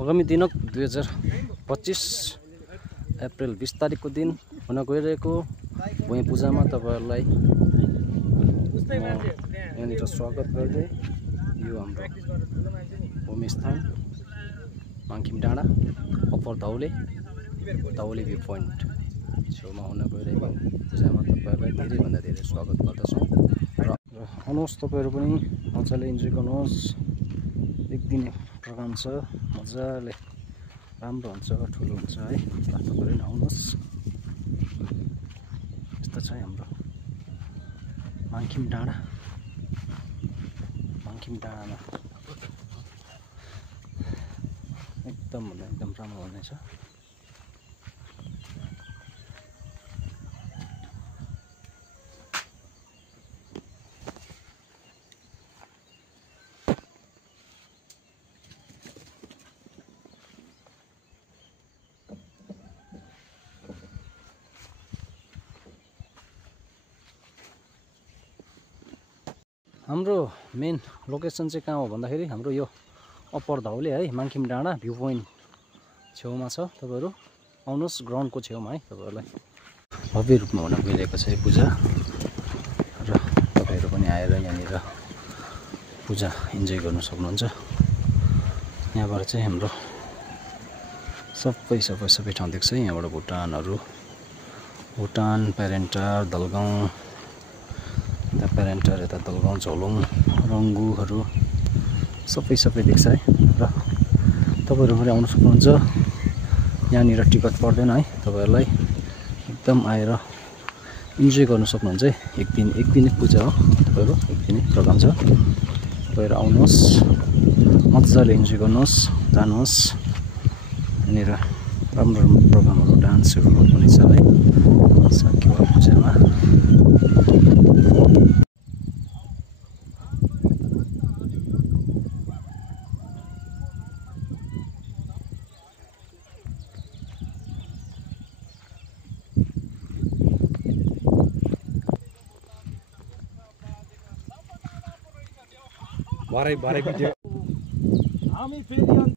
आगामी दिनांक 2025 अप्रिल 20 तारिकको दिन हुन गइरहेको भुइँ पूजामा तपाईहरुलाई यहाँनिर स्वागत गर्दै यो हाम्रो भूमिस्थान माङखिम डाँडा अप्पर धौले भ्यू पोइन्ट छेउमा हुन गइरहेको पूजामा तपाईहरुलाई धेरैभन्दा धेरै स्वागत गर्दछौं र आउनुहोस् तपाईहरु पनि मजाले इन्जोय गर्नुहोस्। एक दिने प्रोग्राम छ, मजाले राम्रो हुन्छ, ठुलो हुन्छ है। तपाईहरु पनि आउनुहोस्। यस्तो छ हाम्रो माङखिम डाँडामा एकदम राम्रो हुनेछ। हाम्रो मेन लोकेसन चाहिँ कहाँ हो भन्दाखेरि हाम्रो यो अप्पर धौले है माङखिम डाँडा भ्यू पोइन्ट छेउमा छ। तपाईहरु आउनुहोस्, ग्राउन्डको छेउमा है। तपाईहरुलाई भव्य रूपमा हुन गइरहेको छ यो पूजा र तपाईहरु पनि आएर यहाँनिर पूजा इन्जोय गर्न सक्नुहुन्छ। यहाँबाट चाहिँ हाम्रो सबै ठाउँ देख्छ। यहाँबाट भुटान प्यारेन्टार दलगाउँ, प्यारेन्टार यता दलगाउँ झोलुङ रङ्गुहरू सबै देख्छ है। र तपाईहरु पनि आउन सक्नुहुन्छ। यहाँनिर टिकट पर्दैन है। तपाईहरुलाई एकदम आएर इन्जोय गर्न सक्नुहुन्छ है। एक दिने पूजा हो। तपाईहरु एक दिने प्रोग्राम छ। तपाईहरु आउनुहोस्, मजाले इन्जोय गर्नुहोस्, जानुहोस्। यहाँनिर राम्रो प्रोग्रामहरू डान्सहरू पनि छ है साकेवा पूजामा। भरै भिडियो हामी फेरि